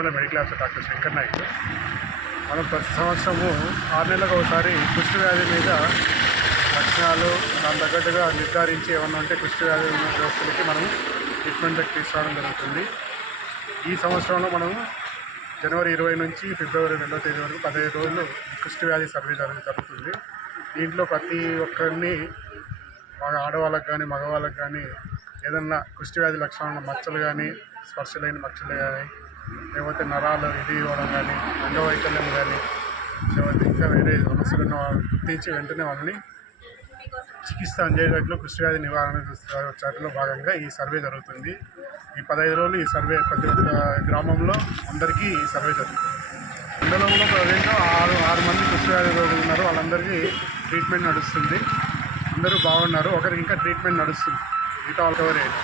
MLA medical officer doctor Shankar Naik. మనం ప్రతి సంవత్సరము 6 నెలలకు ఒకసారి కుష్టి వ్యాధి మీద లక్షణాలు దాని తగ్గట్టుగా నిర్ధారించి ఏమన్నా ఉంటే కుష్టి వ్యాధి గ్రస్తులకి మనం ట్రీట్మెంట్ తీసుకురావడం జరుగుతుంది. ఈ సంవత్సరంలో మనము జనవరి 20 నుంచి ఫిబ్రవరి 2వ తేదీ వరకు 15 రోజులు కుష్టి వ్యాధి సర్వే జరుగుతుంది. దీంట్లో ప్రతి ఒక్కరిని ఆడవాళ్ళకి కానీ మగవాళ్ళకి కానీ ఏదన్నా కుష్టి వ్యాధి లక్షణాలు మచ్చలు కానీ, స్పర్శ లేని మచ్చలు కానీ, లేకపోతే నరాలు ఇది ఇవ్వడం కానీ, అంగవైకల్యం కానీ, లేకపోతే ఇంకా వేరే సమస్యలు ఉన్న వాళ్ళు గుర్తించి వెంటనే వాళ్ళని చికిత్స అందేటట్లు కుష్టి వ్యాధి నివారణ చర్యలో భాగంగా ఈ సర్వే జరుగుతుంది. ఈ 15 రోజులు ఈ సర్వే ప్రతి ఒక్క గ్రామంలో అందరికీ ఈ సర్వే జరుగుతుంది. మండలంలో ప్రజెంట్ 6 మంది కుష్టి వ్యాధి రోగులు ఉన్నారు. వాళ్ళందరికీ ట్రీట్మెంట్ నడుస్తుంది. అందరూ బాగున్నారు. ఒకరికి ఇంకా ట్రీట్మెంట్ నడుస్తుంది. మిగతా వాళ్ళు ఎవరైనా